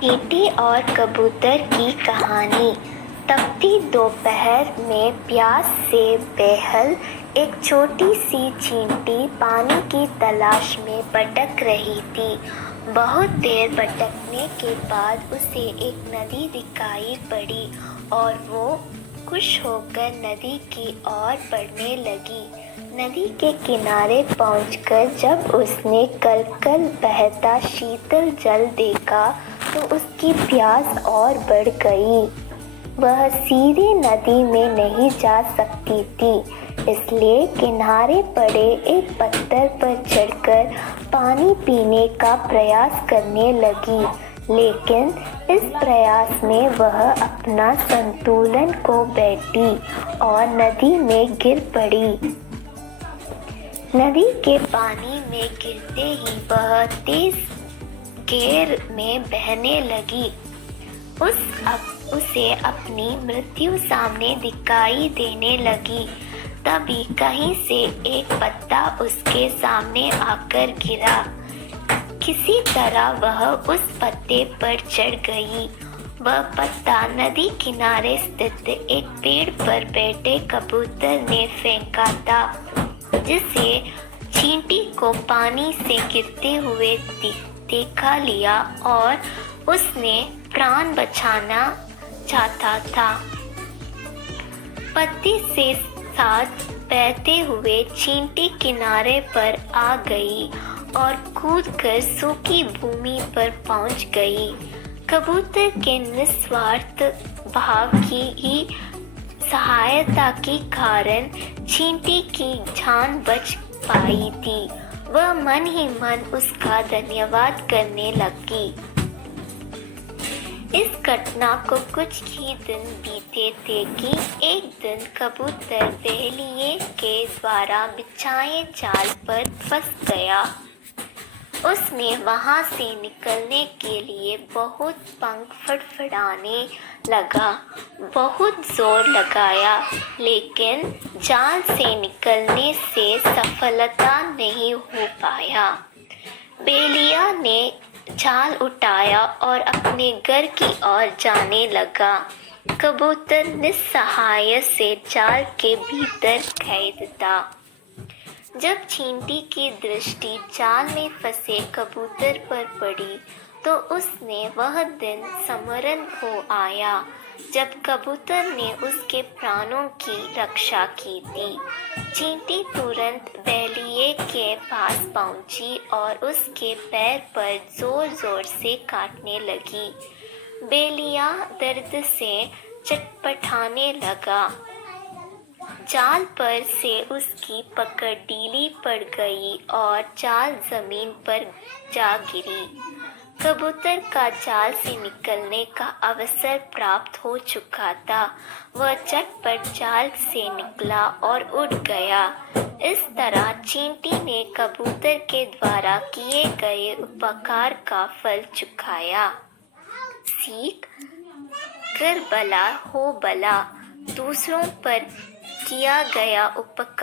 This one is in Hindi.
चींटी और कबूतर की कहानी। तपती दोपहर में प्यास से बेहाल एक छोटी सी चींटी पानी की तलाश में भटक रही थी। बहुत देर भटकने के बाद उसे एक नदी दिखाई पड़ी और वो खुश होकर नदी की ओर बढ़ने लगी। नदी के किनारे पहुंचकर जब उसने कल-कल बहता शीतल जल देखा तो उसकी प्यास और बढ़ गई। वह सीधे नदी में नहीं जा सकती थी, इसलिए किनारे पड़े एक पत्थर पर चढ़कर पानी पीने का प्रयास करने लगी। लेकिन इस प्रयास में वह अपना संतुलन खो बैठी और नदी में गिर पड़ी। नदी के पानी में गिरते ही वह तेज घेर में बहने लगी। उसे अपनी मृत्यु सामने दिखाई देने लगी। तभी कहीं से एक पत्ता उसके सामने आकर गिरा। किसी तरह वह उस पत्ते पर चढ़ गई। वह पत्ता नदी किनारे स्थित एक पेड़ पर बैठे कबूतर ने फेंका था, जिसे चींटी को पानी से गिरते हुए देखा लिया और उसने प्राण बचाना चाहता था। पत्ते से साथ बहते हुए चींटी किनारे पर आ गई और कूदकर सूखी भूमि पर पहुंच गई। कबूतर के निस्वार्थ भाव की ही सहायता के कारण चींटी की जान बच पाई थी। वह मन ही मन उसका धन्यवाद करने लगी। इस घटना को कुछ ही दिन बीते थे कि एक दिन कबूतर बहेलिये के द्वारा बिछाए जाल पर फंस गया। उसने वहां से निकलने के लिए बहुत पंख फड़फड़ाने लगा, बहुत जोर लगाया, लेकिन जाल से निकलने से सफलता नहीं हो पाया। बहेलिया ने जाल उठाया और अपने घर की ओर जाने लगा। कबूतर निस्सहाय से जाल के भीतर कैद था। जब चींटी की दृष्टि जाल में फंसे कबूतर पर पड़ी तो उसने वह दिन स्मरण हो आया जब कबूतर ने उसके प्राणों की रक्षा की थी। चींटी तुरंत बहेलिये के पास पहुंची और उसके पैर पर जोर-जोर से काटने लगी। बहेलिया दर्द से चटपटाने लगा। जाल पर से उसकी पकड़ ढीली पड़ गई और जाल जमीन पर जा गिरी। कबूतर का जाल से निकलने का अवसर प्राप्त हो चुका था। वह झटपट जाल से निकला और उड़ गया। इस तरह चींटी ने कबूतर के द्वारा किए गए उपकार का फल चुकाया। सीख: कर भला हो भला। दूसरों पर किया गया उपकार